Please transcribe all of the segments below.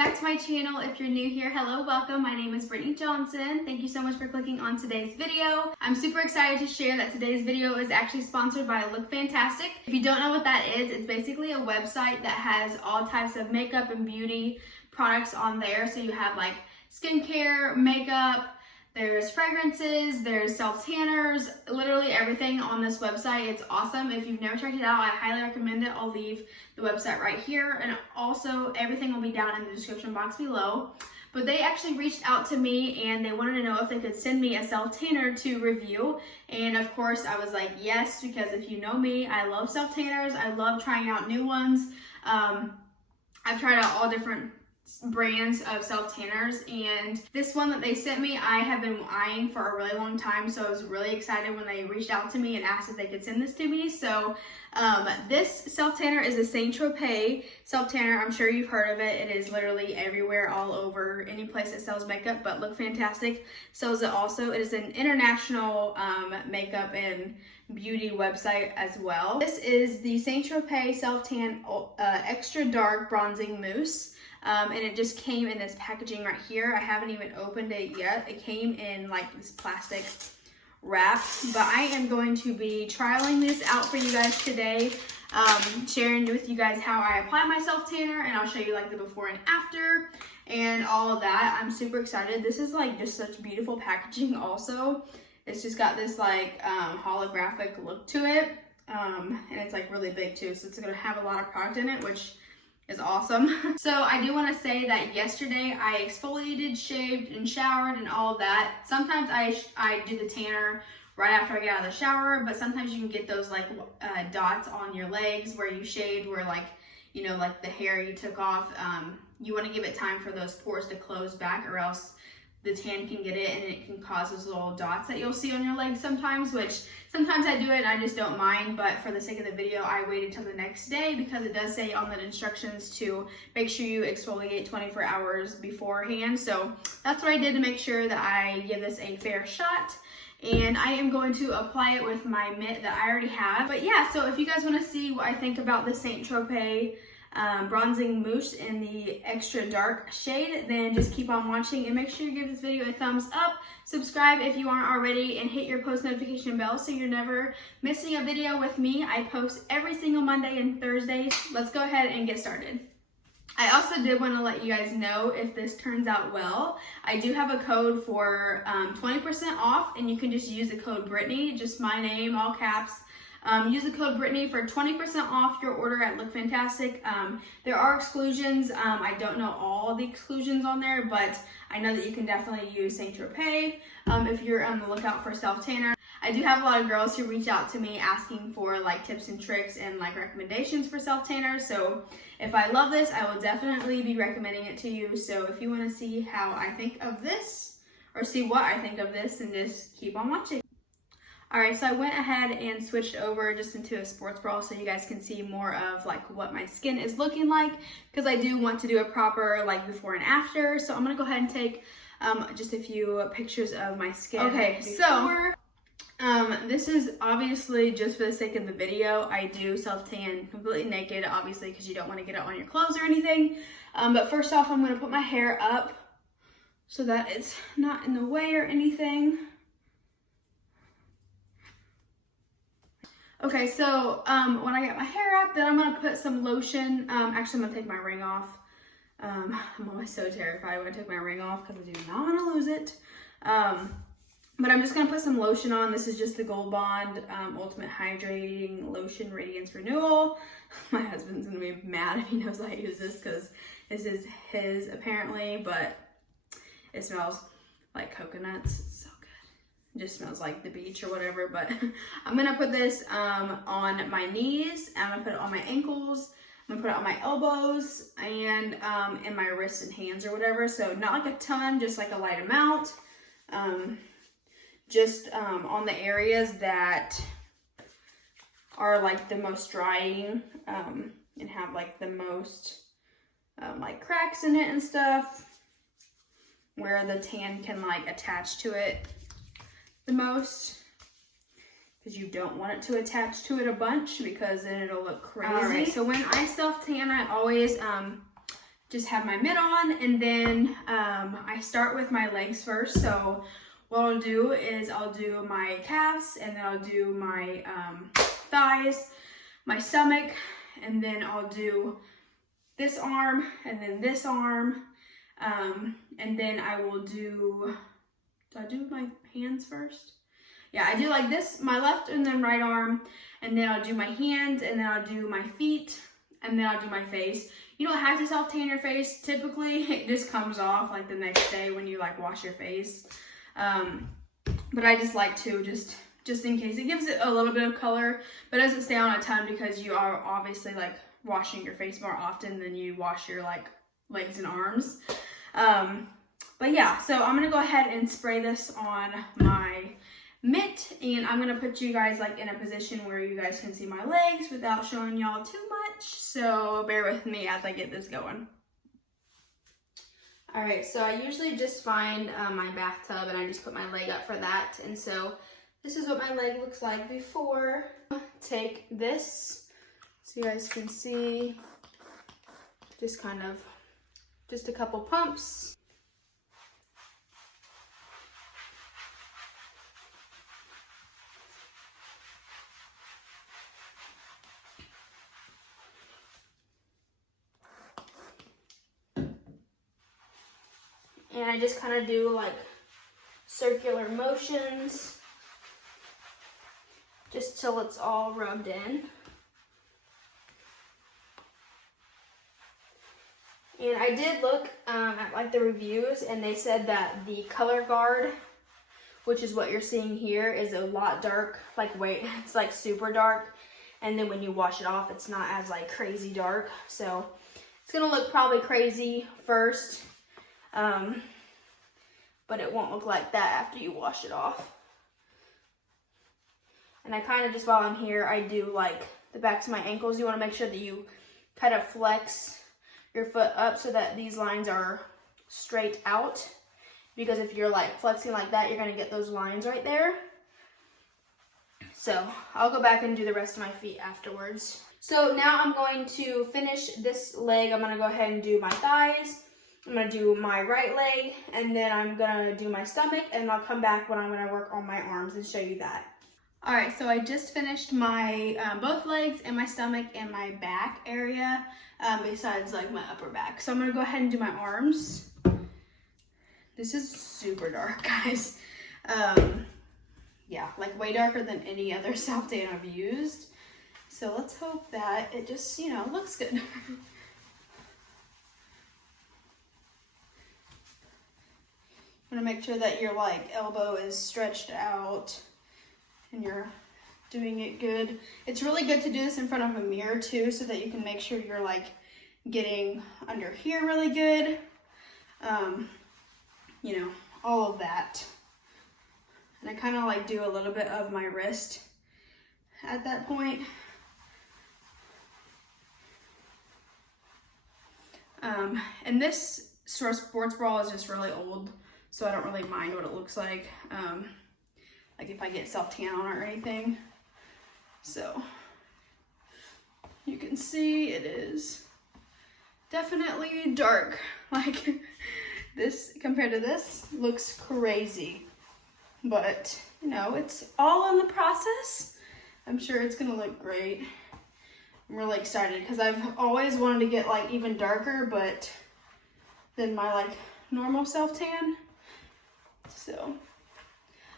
back to my channel. If you're new here, hello, welcome. My name is Brittany Johnson. Thank you so much for clicking on today's video. I'm super excited to share that today's video is actually sponsored by Look Fantastic. If you don't know what that is, it's basically a website that has all types of makeup and beauty products on there. So you have like skincare, makeup, there's fragrances, there's self-tanners, literally everything on this website. It's awesome. If you've never checked it out, I highly recommend it. I'll leave the website right here, and also everything will be down in the description box below. But they actually reached out to me and they wanted to know if they could send me a self-tanner to review. And of course I was like, yes, because if you know me, I love self-tanners. I love trying out new ones. I've tried out all different brands of self-tanners, and this one that they sent me I have been eyeing for a really long time, so I was really excited when they reached out to me and asked if they could send this to me. So this self-tanner is a Saint Tropez self-tanner. I'm sure you've heard of it. It is literally everywhere, all over, any place that sells makeup, but Look Fantastic sells it also. It is an international makeup and beauty website as well. This is the Saint Tropez self-tan extra dark bronzing mousse. And it just came in this packaging right here. I haven't even opened it yet. It came in like this plastic wrap, but I am going to be trialing this out for you guys today, sharing with you guys how I apply my self-tanner, and I'll show you like the before and after and all of that. I'm super excited. This is like just such beautiful packaging also. It's just got this like holographic look to it, and it's like really big too, so it's gonna have a lot of product in it, which is awesome. So I do want to say that yesterday I exfoliated, shaved, and showered and all of that. Sometimes I do the tanner right after I get out of the shower, but sometimes you can get those like dots on your legs where you shaved, where like, you know, like the hair you took off. You want to give it time for those pores to close back, or else the tan can get it and it can cause those little dots that you'll see on your legs sometimes, which sometimes I do it and I just don't mind, but for the sake of the video, I waited till the next day because it does say on the instructions to make sure you exfoliate 24 hours beforehand. So that's what I did to make sure that I give this a fair shot. And I am going to apply it with my mitt that I already have. But yeah, so if you guys want to see what I think about the Saint Tropez bronzing mousse in the extra dark shade, then just keep on watching and make sure you give this video a thumbs up, subscribe if you aren't already, and hit your post notification bell so you're never missing a video with me. I post every single Monday and Thursday. Let's go ahead and get started. I also did want to let you guys know, if this turns out well, I do have a code for 20% off, and you can just use the code Brittany, just my name, all caps. Use the code Brittany for 20% off your order at Look Fantastic. There are exclusions. I don't know all the exclusions on there, but I know that you can definitely use Saint Tropez if you're on the lookout for self-tanner. I do have a lot of girls who reach out to me asking for like tips and tricks and like recommendations for self-tanners. So if I love this, I will definitely be recommending it to you. So if you want to see how I think of this, or see what I think of this, then just keep on watching. Alright, so I went ahead and switched over just into a sports bra so you guys can see more of like what my skin is looking like, because I do want to do a proper like before and after. So I'm going to go ahead and take just a few pictures of my skin. Okay, so this is obviously just for the sake of the video. I do self-tan completely naked, obviously, because you don't want to get it on your clothes or anything. But first off, I'm going to put my hair up so that it's not in the way or anything. Okay, so when I get my hair up, then I'm gonna put some lotion. Actually, I'm gonna take my ring off. I'm always so terrified when I take my ring off because I do not want to lose it. But I'm just gonna put some lotion on. This is just the Gold Bond Ultimate Hydrating Lotion Radiance Renewal. My husband's gonna be mad if he knows I use this because this is his apparently, but it smells like coconuts. It's so good. It just smells like the beach or whatever. But I'm gonna put this on my knees, I'm gonna put it on my ankles, I'm gonna put it on my elbows, and in my wrists and hands or whatever. So not like a ton, just like a light amount. Just on the areas that are like the most drying and have like the most like cracks in it and stuff, where the tan can like attach to it the most, because you don't want it to attach to it a bunch because then it'll look crazy. Alright, so when I self-tan, I always just have my mitt on, and then I start with my legs first. So what I'll do is I'll do my calves, and then I'll do my thighs, my stomach, and then I'll do this arm, and then this arm, and then I will do I do my hands first? Yeah, I do like this, my left and then right arm, and then I'll do my hands, and then I'll do my feet, and then I'll do my face. You don't have to self-tan your face. Typically, it just comes off like the next day when you like wash your face. But I just like to just in case. It gives it a little bit of color, but it doesn't stay on a ton because you are obviously like washing your face more often than you wash your like legs and arms. But yeah, so I'm gonna go ahead and spray this on my mitt, and I'm gonna put you guys like in a position where you guys can see my legs without showing y'all too much. So bear with me as I get this going. All right, so I usually just find my bathtub and I just put my leg up for that. And so this is what my leg looks like before. Take this so you guys can see, just kind of, just a couple pumps. And I just kind of do like circular motions just till it's all rubbed in. And I did look at like the reviews, and they said that the color guard, which is what you're seeing here, is a lot dark, like it's like super dark. And then when you wash it off, it's not as like crazy dark. So it's gonna look probably crazy first. But it won't look like that after you wash it off. And I kind of just, while I'm here, I do like the backs of my ankles. You want to make sure that you kind of flex your foot up so that these lines are straight out. Because if you're like flexing like that, you're going to get those lines right there. So I'll go back and do the rest of my feet afterwards. So now I'm going to finish this leg. I'm going to go ahead and do my thighs. I'm going to do my right leg, and then I'm going to do my stomach, and I'll come back when I'm going to work on my arms and show you that. All right, so I just finished my both legs and my stomach and my back area, besides like my upper back. So I'm going to go ahead and do my arms. This is super dark, guys. Yeah, like way darker than any other self-tan I've used. So let's hope that it just, you know, looks good. You want to make sure that your like elbow is stretched out and you're doing it good. It's really good to do this in front of a mirror too, so that you can make sure you're like getting under here really good. You know, all of that. And I kind of like do a little bit of my wrist at that point. And this sports bra is just really old, so I don't really mind what it looks like if I get self-tan on it or anything. So you can see it is definitely dark. Like this compared to this looks crazy, but you know, it's all in the process. I'm sure it's gonna look great. I'm really excited because I've always wanted to get like even darker, but than my like normal self-tan. So,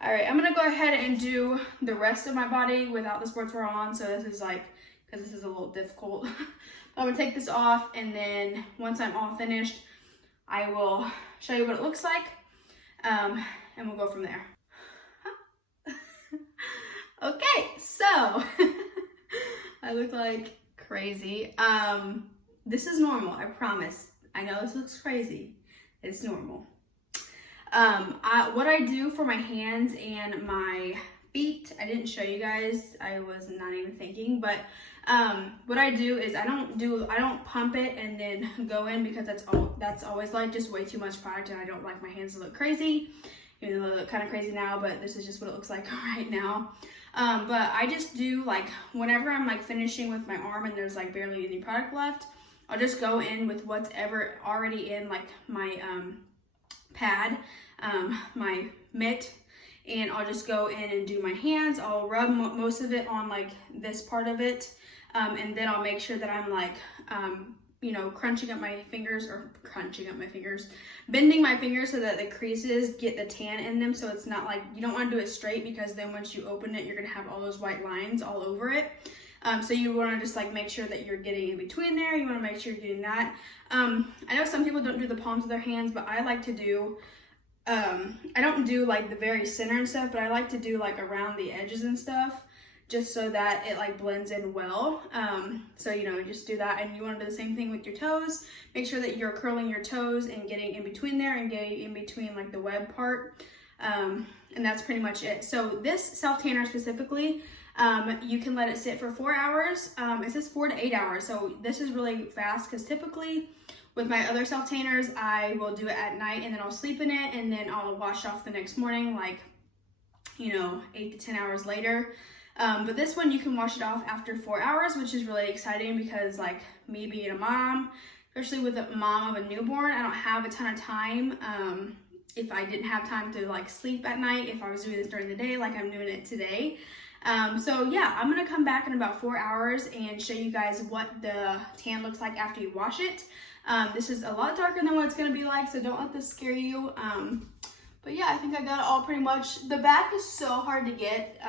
all right, I'm gonna go ahead and do the rest of my body without the sports bra on. So this is like, because this is a little difficult. I'm gonna take this off, and then once I'm all finished, I will show you what it looks like, and we'll go from there. Okay, so I look like crazy. This is normal, I promise. I know this looks crazy. It's normal. What I do for my hands and my feet, I didn't show you guys. I was not even thinking, but what I do is I don't pump it and then go in, because that's always like just way too much product, and I don't like my hands to look crazy. Even though they look kind of crazy now, but this is just what it looks like right now. But I just do like, whenever I'm like finishing with my arm and there's like barely any product left, I'll just go in with what's ever already in like my pad, my mitt, and I'll just go in and do my hands. I'll rub most of it on like this part of it, and then I'll make sure that I'm like, you know, bending my fingers so that the creases get the tan in them. So it's not like, you don't want to do it straight, because then once you open it, you're gonna have all those white lines all over it. So you want to just like make sure that you're getting in between there. You want to make sure you're getting that. I know some people don't do the palms of their hands, but I like to do, I don't do like the very center and stuff, but I like to do like around the edges and stuff, just so that it like blends in well. So, you know, just do that. And you want to do the same thing with your toes. Make sure that you're curling your toes and getting in between there and getting in between like the web part. And that's pretty much it. So this self tanner specifically, you can let it sit for 4 hours. It says 4 to 8 hours. So this is really fast, because typically with my other self tanners, I will do it at night and then I'll sleep in it and then I'll wash off the next morning, like, you know, 8 to 10 hours later. But this one you can wash it off after 4 hours, which is really exciting, because like me being a mom, especially with a mom of a newborn, I don't have a ton of time. If I didn't have time to like sleep at night, if I was doing this during the day like I'm doing it today. So yeah, I'm gonna come back in about 4 hours and show you guys what the tan looks like after you wash it. This is a lot darker than what it's gonna be like, so don't let this scare you. But yeah, I think I got it all pretty much. The back is so hard to get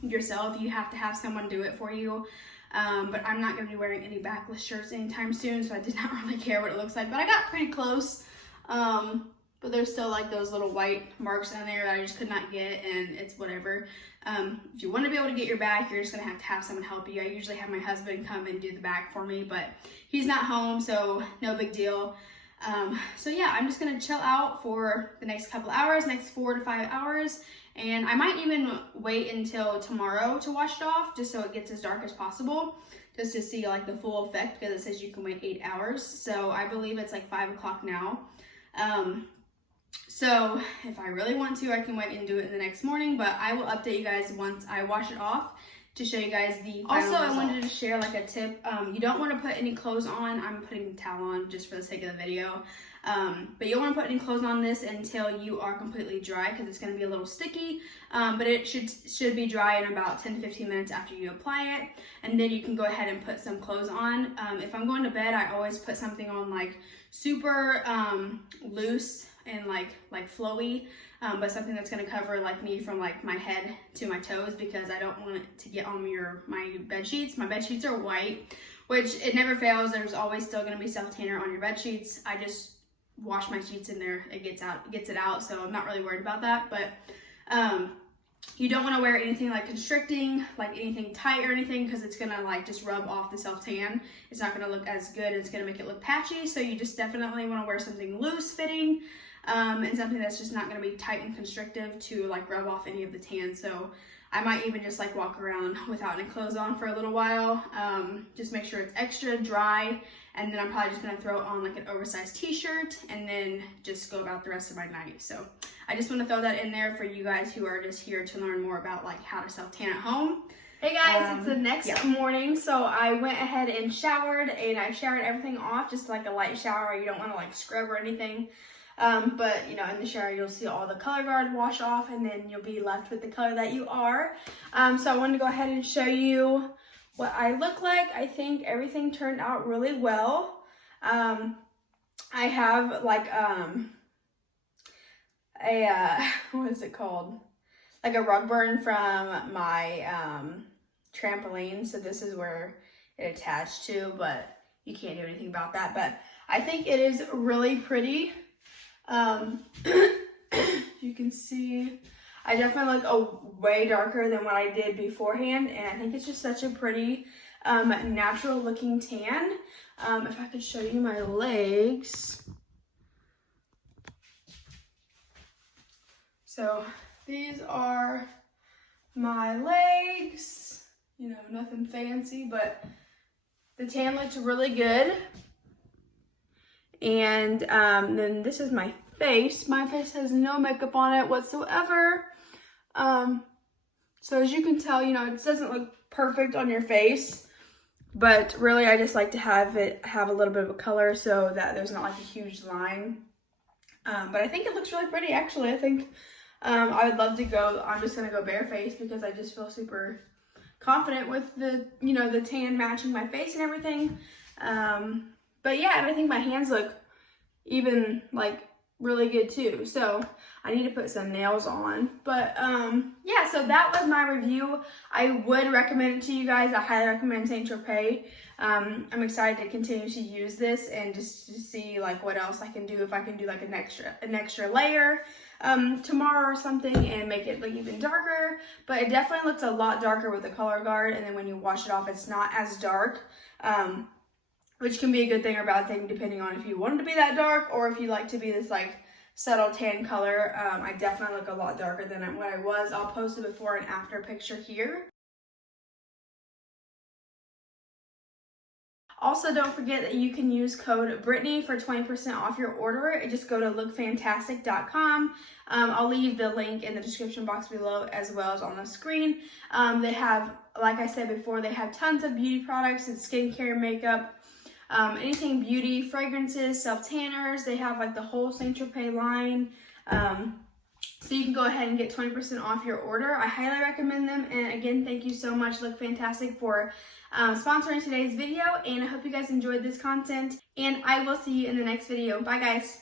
yourself. You have to have someone do it for you. But I'm not gonna be wearing any backless shirts anytime soon, so I did not really care what it looks like. But I got pretty close. But there's still like those little white marks on there that I just could not get, and it's whatever. If you want to be able to get your back, you're just gonna have to have someone help you. I usually have my husband come and do the back for me, but he's not home, so no big deal. So yeah, I'm just gonna chill out for the next couple hours, next 4 to 5 hours, and I might even wait until tomorrow to wash it off, just so it gets as dark as possible, just to see like the full effect, because it says you can wait 8 hours. So I believe it's like 5 o'clock now. So if I really want to, I can wait and do it in the next morning, but I will update you guys once I wash it off to show you guys the final result. I wanted to share like a tip. You don't want to put any clothes on. I'm putting a towel on just for the sake of the video. But you don't want to put any clothes on this until you are completely dry, because it's going to be a little sticky. But it should be dry in about 10 to 15 minutes after you apply it. And then you can go ahead and put some clothes on. If I'm going to bed, I always put something on like super loose and like flowy, but something that's going to cover like me from like my head to my toes, because I don't want it to get on my bed sheets. My bed sheets are white, which it never fails. There's always still going to be self tanner on your bed sheets. I just wash my sheets in there, it gets it out, so I'm not really worried about that. But you don't want to wear anything like constricting, like anything tight or anything, because it's gonna like just rub off the self tan. It's not gonna look as good. It's gonna make it look patchy. So you just definitely want to wear something loose fitting, and something that's just not gonna be tight and constrictive to like rub off any of the tan. So I might even just like walk around without any clothes on for a little while. Just make sure it's extra dry, and then I'm probably just gonna throw on like an oversized t-shirt and then just go about the rest of my night. So I just want to throw that in there for you guys who are just here to learn more about like how to self tan at home. Hey guys, it's the next morning, so I went ahead and showered, and I showered everything off, just like a light shower. You don't want to like scrub or anything. But you know, in the shower you'll see all the color guard wash off, and then you'll be left with the color that you are. So I wanted to go ahead and show you what I look like. I think everything turned out really well. I have like what is it called? Like a rug burn from my trampoline. So this is where it attached to, but you can't do anything about that. But I think it is really pretty. You can see I definitely look way darker than what I did beforehand, and I think it's just such a pretty natural looking tan. If I could show you my legs. So these are my legs, you know, nothing fancy, but the tan looks really good. And then this is my face. My face has no makeup on it whatsoever. So as you can tell, you know, it doesn't look perfect on your face. But really, I just like to have it have a little bit of a color so that there's not like a huge line. But I think it looks really pretty, actually. I think I would love to go. I'm just going to go barefaced because I just feel super confident with the, you know, the tan matching my face and everything. But yeah, and I think my hands look even like really good too. So I need to put some nails on. But yeah, so that was my review. I would recommend it to you guys. I highly recommend St. Tropez. I'm excited to continue to use this and just to see like what else I can do, if I can do like an extra layer tomorrow or something and make it look even darker. But it definitely looks a lot darker with the color guard, and then when you wash it off, it's not as dark. Which can be a good thing or bad thing depending on if you want it to be that dark or if you like to be this like subtle tan color. I definitely look a lot darker than what I was. I'll post a before and after picture here. Also, don't forget that you can use code BRITTANY for 20% off your order. Just go to lookfantastic.com. I'll leave the link in the description box below as well as on the screen. They have, like I said before, they have tons of beauty products and skincare, makeup, anything beauty, fragrances, self-tanners. They have like the whole St. Tropez line. So you can go ahead and get 20% off your order. I highly recommend them. And again, thank you so much, Look Fantastic, for sponsoring today's video. And I hope you guys enjoyed this content. And I will see you in the next video. Bye, guys.